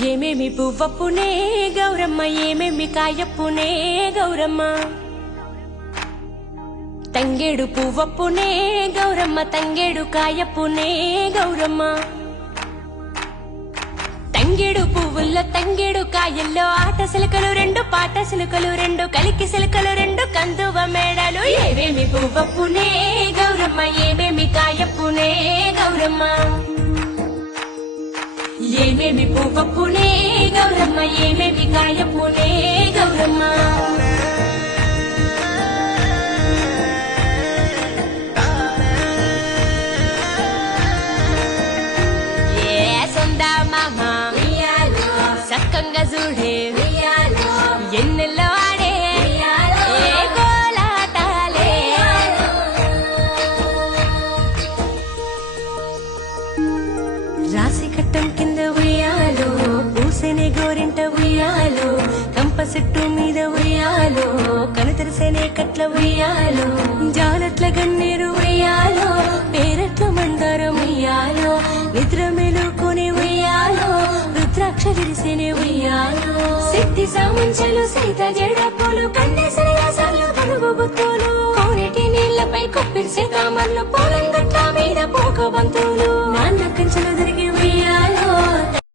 ఏమేమి పువ్వప్పునే గౌరమ్మ, ఏమేమి కాయప్పునే గౌరమ్మ. తంగేడు పువ్వప్పునే గౌరమ్మ, తంగేడు కాయప్పునే గౌరమ్మ. తంగేడు పువ్వుల్లో తంగేడు కాయల్లో ఆట సిలకలు రెండు, పాట సిలకలు రెండు, కలికి సిలకలు రెండు, కందువ మేడలు. ఏమేమి పువ్వప్పునే గౌరమ్మ, ఏమేమి కాయప్పునే గౌరమ్మ. ఏమేమి పువ్వప్పునే గౌరమ్మ, ఏమేమి కాయప్పునే గౌరమ్మ. సక్కంగా చూడే ఎన్నెల్లో ఆడే కోలాటాలే. రాసి కట్టం కింద ఉయ్యాలో, పూసెనే గోరింట ఉయ్యాలో, కంప చెట్టు మీద ఉయ్యాలో, కను తెరిసేనే కట్ల ఉయ్యాలో, జాలట్ల గన్నేరు ఉయ్యాలో, పేరట్ల మందారం ఉయ్యాలో, నిద్ర మెలుకునే ఉయ్యాలో, రుద్రాక్ష విరిసేనే ఉయ్యాలో. సిద్ధి సామంచలు, సీత జడపులు, కన్నేసరయాసాలు, కనుగు గుత్తులు, కోనేటి నీళ్లపై కొప్పిరిసే తామర్లు, పొలం గట్ల మీద పోక బంతులు, నాన్న కంచెలు తిరిగి ఉయ్యాలో.